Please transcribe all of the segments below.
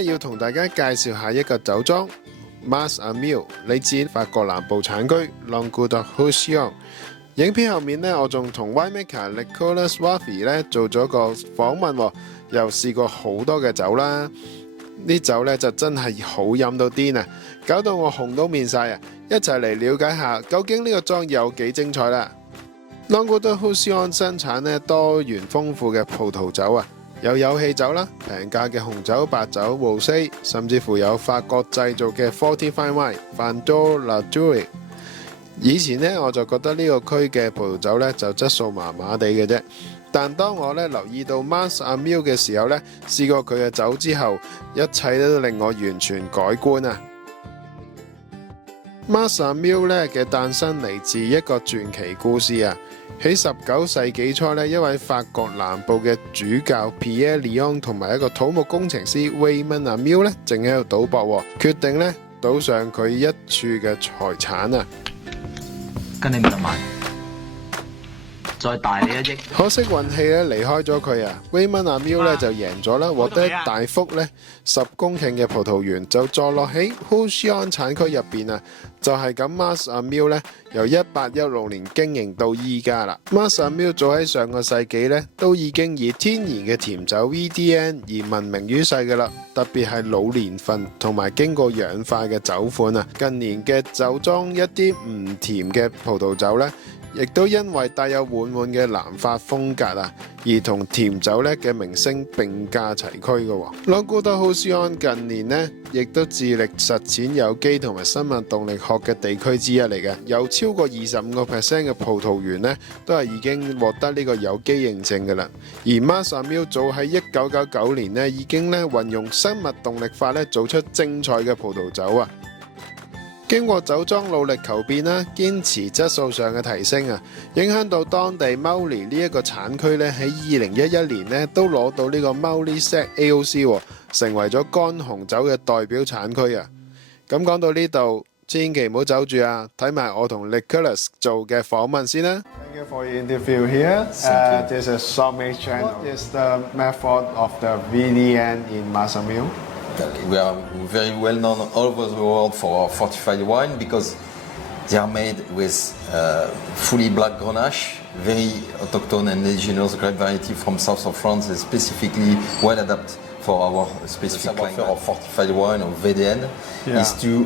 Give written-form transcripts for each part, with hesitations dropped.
日要同大家介紹下一個酒莊 Mas Amiel， 嚟自法國南部產區 Languedoc-Roussillon。影片後面呢，我仲同 winemaker Nicolas Raffy 咧做咗個訪問，又試過好多嘅酒啦。啲酒咧就真係好飲到癲啊，搞到我紅都面晒啊！一齊嚟了解下究竟呢個莊有幾精彩啦。Languedoc-Roussillon 生產呢多元豐富嘅葡萄酒啊，有氣酒啦、平價嘅紅酒、白酒、rosé， 甚至乎有法國製造嘅 Fortified wine、飯多啦 Dupuy。以前呢，我就覺得呢個區嘅葡萄酒呢就質素麻麻地嘅啫，但當我呢留意到 Mas Amiel 嘅時候呢，試過佢嘅酒之後，一切都令我完全改觀啊！ Mas Amiel 呢嘅誕生嚟自一個傳奇故事啊！喺19世紀初呢，一位法國南部嘅主教 Pierre 同埋一個土木工程師 Raymond Etienne 呢，正喺度賭博，決定呢賭上佢一處嘅財產啊！跟你冇得買，再大你1億。可惜運氣咧離開咗佢啊 ，Raymond Etienne 咧就贏咗啦，獲得大幅咧10公頃嘅葡萄園，就坐落喺 Roussillon 產區入邊啊。就係咁 Mas Amiel 咧由1816年經營到依家啦。Mas Amiel 早喺上個世紀咧都已經以天然嘅甜酒 VDN 而聞名於世嘅啦，特別係老年份同埋經過氧化嘅酒款啊。近年嘅酒莊一啲唔甜嘅葡萄酒咧，亦都因為帶有緩緩嘅南法風格啊，而同甜酒咧嘅名聲並駕齊驅嘅。Languedoc-Roussillon 近年呢，亦都致力實踐有機同埋生物動力學嘅地區之一嚟嘅，有超過25% 嘅葡萄園呢，都係已經獲得呢個有機認證嘅啦。而 Mas Amiel 早喺1999年呢，已經咧運用生物動力法咧做出精彩嘅葡萄酒啊！經過酒莊努力求變啦，堅持質素上嘅提升啊，影響到當地 Maule 呢一個產區咧喺2011年咧都攞到呢個 Maule Set AOC， 成為咗乾紅酒嘅代表產區啊！咁講到呢度，千祈唔好走住啊，睇埋我同 Nicolas 做嘅訪問先啦。Thank you for your interview here. This is Somm ACE channel. What is the method of the VDN in Mas Amiel? We are very well known all over the world for our fortified wine because they are made with fully black Grenache, very autochtone and indigenous grape variety from south of France, and specifically well adapted for our specific climate. The of fortified wine or VDN is to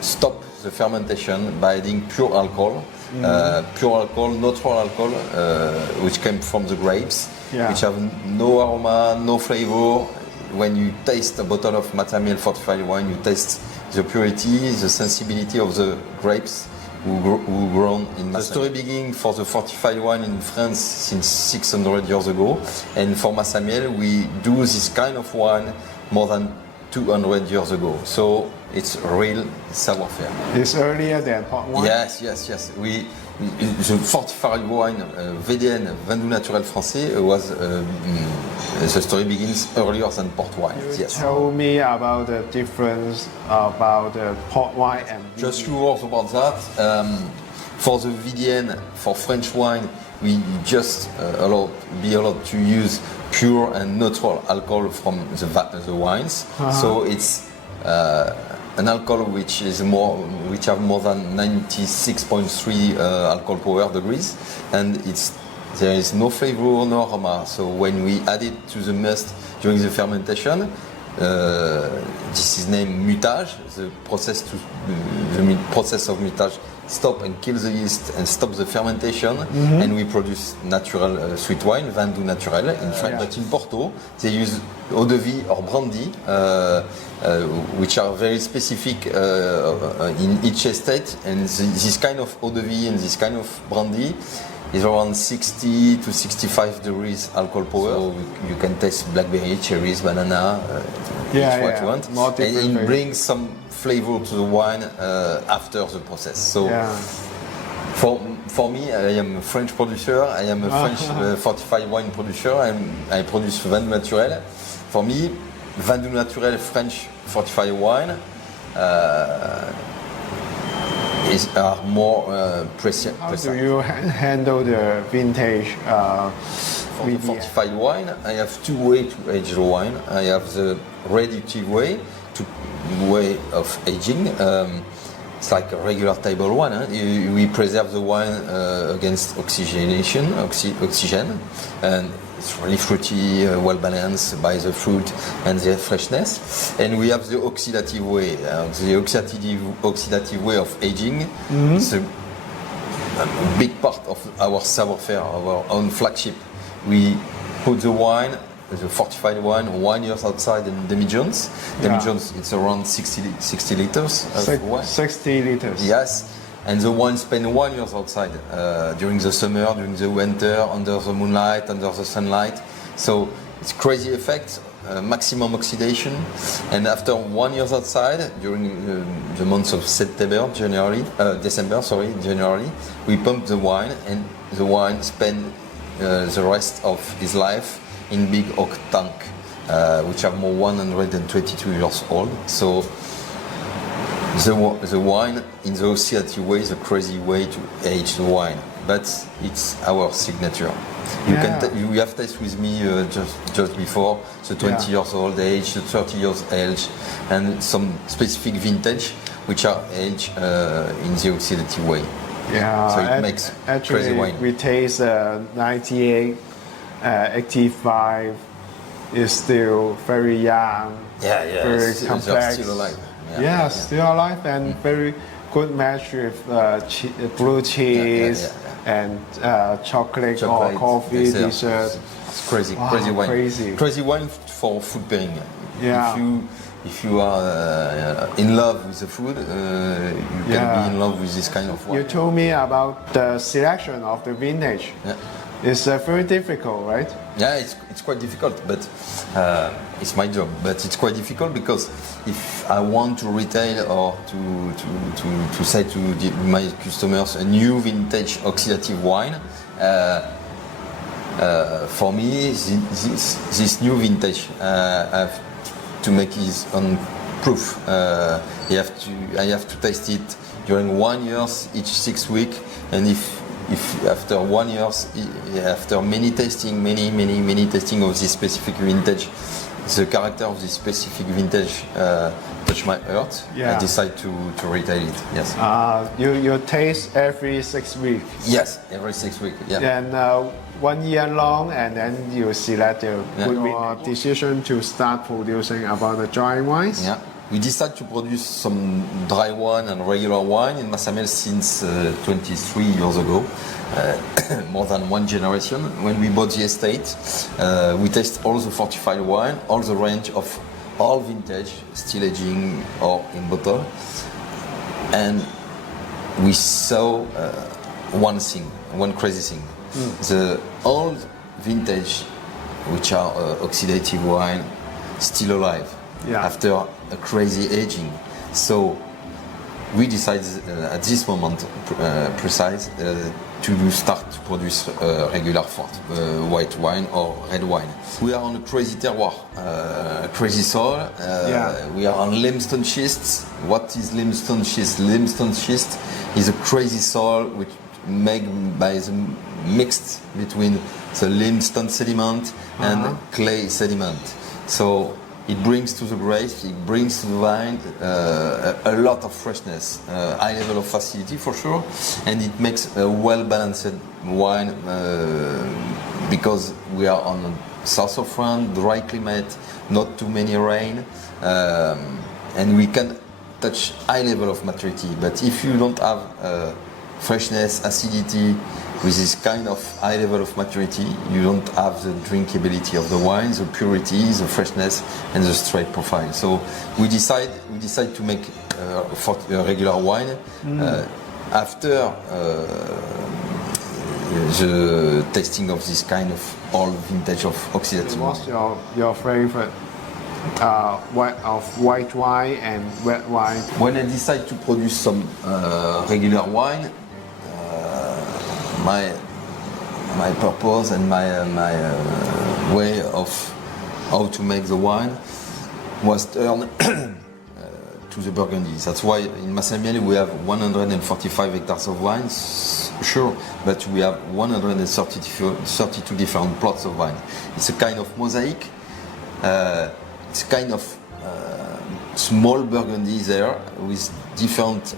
stop the fermentation by adding pure alcohol, natural alcohol, which came from the grapes, which have no aroma, no flavor. When you taste a bottle of Mas Amiel fortified wine, you taste the purity, the sensibility of the grapes who grown in Mas Amiel. The story began for the fortified wine in France since 600 years ago, and for Mas Amiel we do this kind of wine more than 200 years ago. So it's real savoir-faire. It's earlier than port wine? Yes. The fortified wine, VDN, vin doux naturel français, was the story begins earlier than port wine. Yes. Tell me about the difference about the port wine and VDN. Just few words about that. For the VDN, for French wine, we just be allowed to use pure and natural alcohol from the wines. So it's an alcohol which have more than 96.3 alcohol power degrees, and there is no flavor, no aroma. So when we add it to the must during the fermentation, this is named mutage. The process of mutage stop and kill the yeast and stop the fermentation, and we produce natural sweet wine, vin doux naturel in French. But in Porto, they use eau de vie or brandy, which are very specific in each estate. And this kind of eau de vie and this kind of brandy is around 60 to 65 degrees alcohol power. So you can taste blackberry, cherries, banana, what you want. And it brings some flavor to the wine after the process. So for me, I am a French producer. I am a French fortified wine producer. I produce vin doux naturel. For me, vin doux naturel French fortified wine are more precious. How do you handle the vintage for the fortified wine, I have two ways to age the wine. I have the reductive way of aging. It's like a regular table wine. We preserve the wine against oxygen, and it's really fruity, well balanced by the fruit and the freshness. And we have the oxidative way. The oxidative way of aging. It's a big part of our savoir-faire, our own flagship. We put the wine, the fortified wine, 1 year outside in demijohns. Demijohns, it's around 60 liters of wine. 60 liters. Yes, and the wine spend 1 year outside during the summer, during the winter, under the moonlight, under the sunlight. So it's crazy effect, maximum oxidation. And after 1 year outside, during the months of January, we pump the wine, and the wine spend the rest of his life in big oak tank, which are more 122 years old. So the wine in the oxidative way is a crazy way to age the wine, but it's our signature. You have tasted with me just before the 20 years old age, the 30 years age, and some specific vintage which are aged in the oxidative way. Yeah, so it makes crazy wine. We taste 98, 85 is still very young, very complex. Still alive. Still alive, and very good match with blue cheese and chocolate or coffee dessert. It's crazy wine. Crazy wine for food pairing. Yeah. If you are in love with the food, you can be in love with this kind of wine. You told me about the selection of the vintage. Yeah. It's very difficult, right? Yeah, it's quite difficult, but it's my job. But it's quite difficult because if I want to retail or to say to my customers a new vintage oxidative wine, for me this new vintage I have to make his own proof. I have to taste it during 1 year each 6 weeks, and if after 1 year, after many tasting of this specific vintage, the character of this specific vintage touched my heart, I decide to retail it. Yes. You taste every 6 weeks. Yes, every 6 weeks. Yeah. And 1 year long, and then you select the good decision to start producing about the dry wines. Yeah. We decided to produce some dry wine and regular wine in Mas Amiel since 23 years ago, more than one generation. When we bought the estate, we tasted all the fortified wine, all the range of all vintage, still aging or in bottle, and we saw one crazy thing. The old vintage, which are oxidative wine, still alive after a crazy aging. So we decided at this moment precise to start to produce regular white wine or red wine. We are on a crazy terroir, crazy soil. We are on limestone schists. What is limestone schist? Limestone schist is a crazy soil which made by the mixed between the limestone sediment and clay sediment. So it brings to the grapes, it brings to the wine a lot of freshness, high level of facility for sure, and it makes a well-balanced wine because we are on the south of France, dry climate, not too many rain, and we can touch high level of maturity. But if you don't have freshness, acidity, with this kind of high level of maturity, you don't have the drinkability of the wine, the purity, the freshness, and the straight profile. So we decide to make a regular wine after the tasting of this kind of old vintage of oxidative wine. What's your favorite white wine and red wine? When I decide to produce some regular wine, my purpose and my way of how to make the wine was turned to the Burgundy. That's why in Mas Amiel we have 145 hectares of wines, sure, but we have 132 different plots of wine. It's a kind of mosaic. It's kind of small Burgundy there with different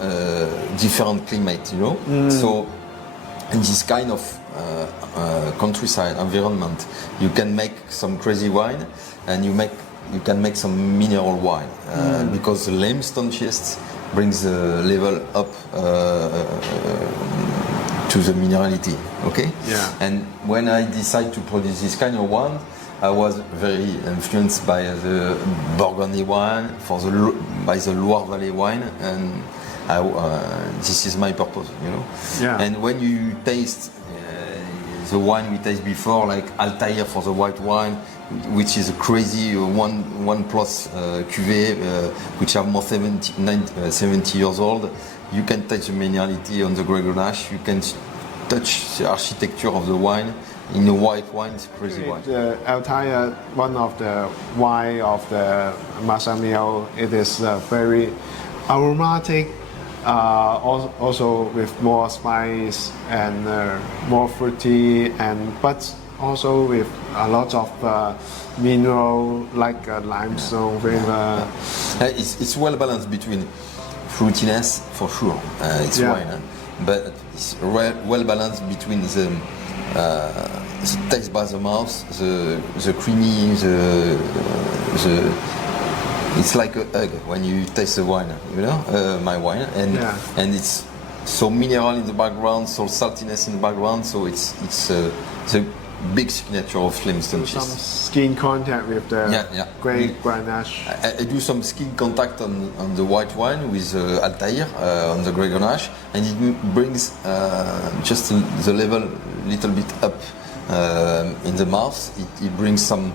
climate, you know. So in this kind of countryside environment, you can make some crazy wine, and you can make some mineral wine because the limestone schist brings the level up to the minerality. Okay. Yeah. And when I decided to produce this kind of wine, I was very influenced by the Burgundy wine, by the Loire Valley wine, and this is my purpose, you know. Yeah. And when you taste the wine we tasted before, like Altair for the white wine, which is a crazy one plus cuvée, which are more 70 years old, you can touch the minerality on the Grey Grenache. You can touch the architecture of the wine. In the white wine, it's crazy wine. The Altair, one of the wine of the Mas Amiel, it is very aromatic, also with more spice and more fruity, but also with a lot of mineral like limestone flavor. It's well balanced between fruitiness, for sure. It's wine, but it's well balanced between the taste by the mouth, the creamy, it's like a hug when you taste the wine, you know, my wine, and it's so mineral in the background, so saltiness in the background, so it's the big signature of limestone Some schist. skin contact with the Grey Grenache. I do some skin contact on the white wine with Altair on the Grey Grenache, and it brings just the level a little bit up in the mouth. It brings some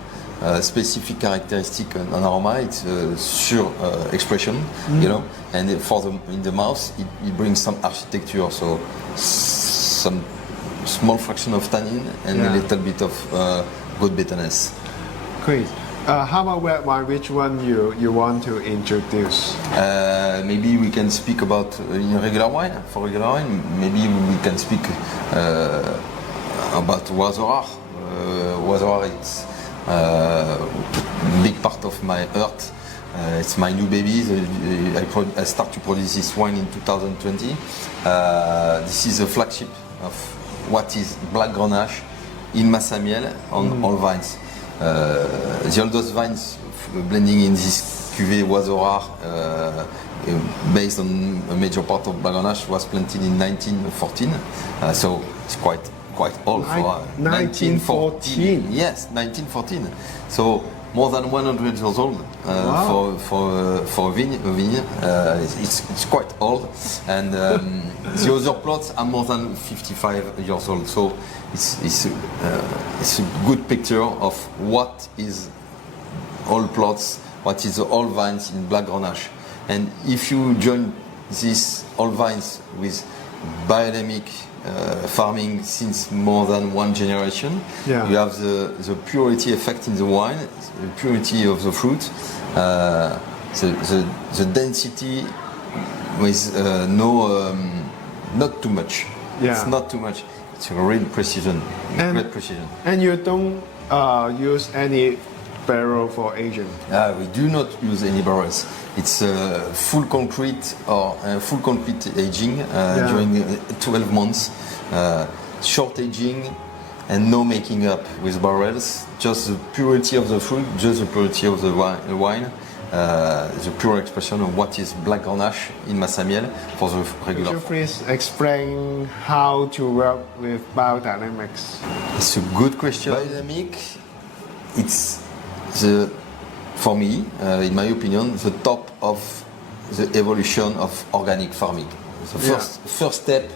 specific characteristic on aroma. It's sur expression, you know, and in the mouth it brings some architecture, so some small fraction of tannin and a little bit of good bitterness. Great. How about red wine? Which one you want to introduce? Maybe we can speak about in regular wine. For regular wine, maybe we can speak about Wazorar. Wazorar, it's a big part of my heart. It's my new baby. I start to produce this wine in 2020. This is a flagship of what is black Grenache in Mas Amiel on all vines. The oldest vines blending in this cuvée Wazorar, based on a major part of black Grenache, was planted in 1914. So it's quite old for 1914. Yes, 1914. So more than 100 years old for a vineyard. It's quite old, and the other plots are more than 55 years old. So it's a good picture of what is all plots, what is all vines in black Grenache. And if you join these all vines with biodynamic farming since more than one generation, you have the purity effect in the wine, the purity of the fruit, the density with not too much. It's not too much. It's a real precision, great precision. And you don't use any barrel for aging? We do not use any barrels. It's full concrete or full concrete aging during 12 months. Short aging and no making up with barrels. Just the purity of the fruit, just the purity of the wine. The pure expression of what is black Grenache in Mas Amiel for the regular. Could you please explain how to work with biodynamics? It's a good question. Biodynamic, it's for me, in my opinion, the top of the evolution of organic farming. The first step,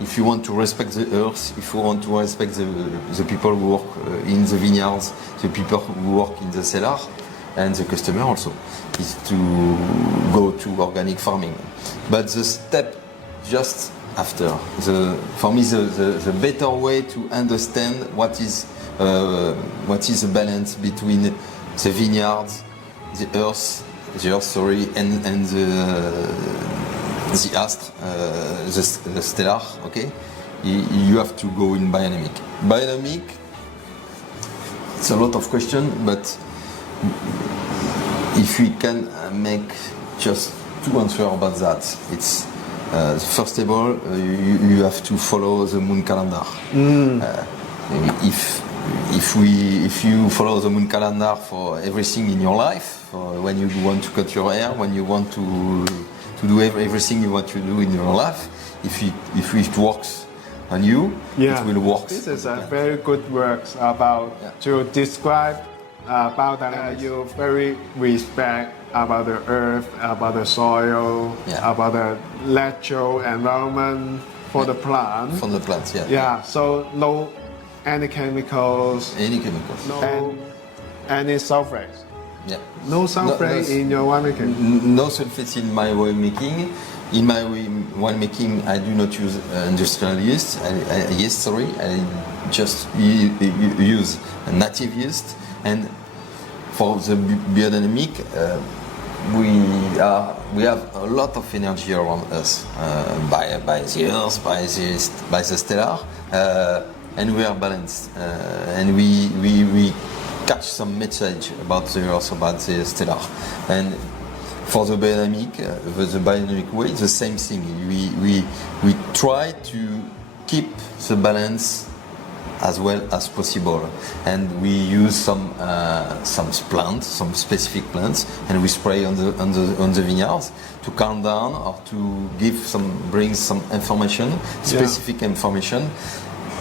if you want to respect the earth, if you want to respect the people who work in the vineyards, the people who work in the cellar, and the customer also, is to go to organic farming. But the step just after, for me, the better way to understand what is the balance between the vineyards, the earth, the Earth, sorry, and the astre, the stellar, okay? You have to go in biodynamic. Biodynamic, it's a lot of questions, but if we can make just two answers about that, it's first of all, you have to follow the moon calendar. If you follow the moon calendar for everything in your life, for when you want to cut your hair, when you want to do everything you want to do in your life, if it works on you, it will work. This is a very good works about to describe about that you very respect about the earth, about the soil, about the natural environment for the plant. For the plants, Yeah, so no any chemicals. Any chemicals. No. Any sulfates. Yeah. No sulfate in your winemaking. No sulfates in my winemaking. In my winemaking, I do not use industrial yeast. I just use native yeast. And for the biodynamic, we have a lot of energy around us by the Earth, by the stellar, and we are balanced. And we catch some message about the Earth, about the stellar. And for the biodynamic way, the same thing. We try to keep the balance as well as possible, and we use some plants, some specific plants, and we spray on the vineyards to calm down or to bring some information, specific information.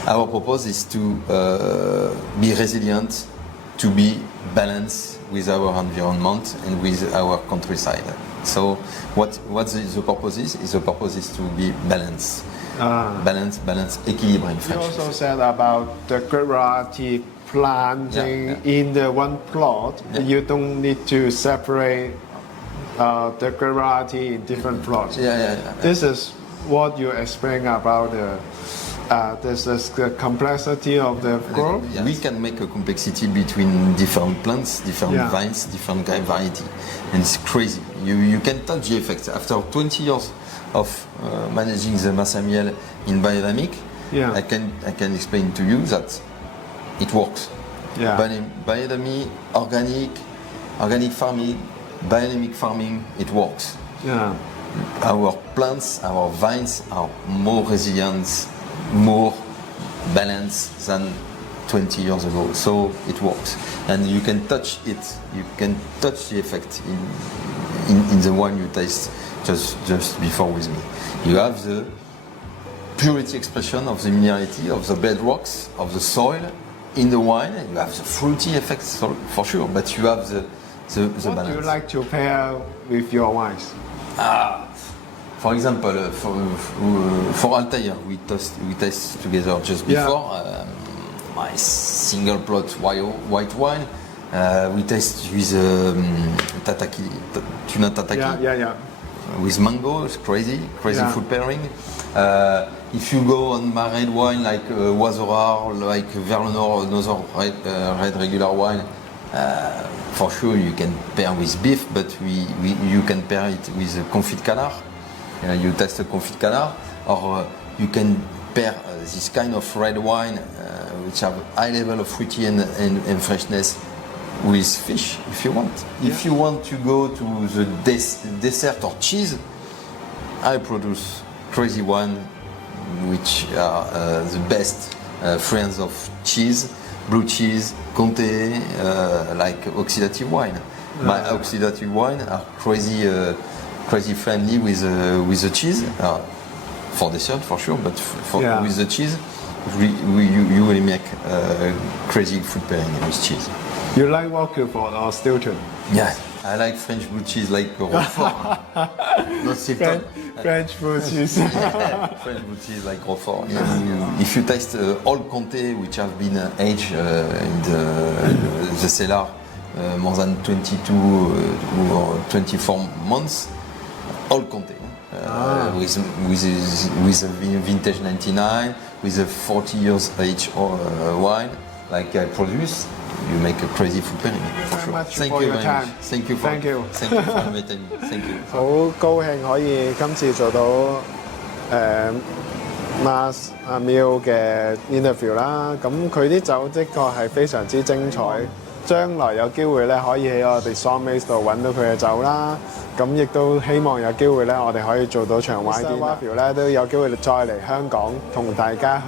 Our purpose is to be resilient, to be balanced with our environment and with our countryside. So what the purpose is? The purpose is to be balanced. Balance, équilibre in French. You also said about the variety planting in the one plot. You don't need to separate the variety in different plots. This is what you explain about this is the complexity of the growth. We can make a complexity between different plants, different vines, different grape variety, and it's crazy. You can touch the effects after 20 years of managing the Mas Amiel in biodynamic. I can explain to you that it works. Biodynamic, organic farming, biodynamic farming, it works. Our plants, our vines are more resilient, more balanced than 20 years ago, so it works. And you can touch it, you can touch the effect in the wine you taste just before with me. You have the purity expression of the minerality of the bedrocks, of the soil in the wine. You have the fruity effects for sure, but you have the balance. What do you like to pair with your wines? For example, for Altair, we taste together just before my single plot white wine. We taste with tuna tataki. With mango, it's crazy food pairing. If you go on my red wine like Oiserat, like Verlenor, another red regular wine, for sure you can pair with beef, but you can pair it with confit canard. You taste a confit canard, or you can pair this kind of red wine, which have high level of fruity and freshness, with fish, if you want. If you want to go to the dessert or cheese, I produce crazy wine, which are the best friends of cheese, blue cheese, Comté, like oxidative wine. My oxidative wine are crazy friendly with the cheese, for dessert for sure, but with the cheese, you will make crazy food pairing with cheese. You like Roquefort or Stilton? Yeah, I like French blue cheese like Roquefort. Not Stilton. French blue cheese. French blue cheese like Roquefort. If you taste old Comté, which have been aged in the cellar more than 22 or 24 months, old Comté. With a vintage 99, with a 40 years age wine, like I produce, you make a crazy food pairing. For sure. Thank you very much. Thank you for inviting me. Thank you. 好高興可以今次做到Mas Amiel 嘅 interview 啦。咁佢啲酒的確係非常之精彩。將來有機會咧，可以喺我哋 Somm ACE 度揾到佢嘅酒啦。咁亦都希望有機會咧，我哋可以做到長玩啲 Raffy 咧，都有機會再嚟香港同大家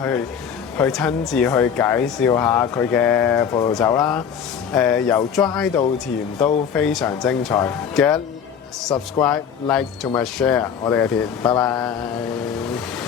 去親自去介紹下佢嘅葡萄酒啦。由 dry 到甜都非常精彩。記得 subscribe、like 同埋 share 我哋嘅片。拜拜。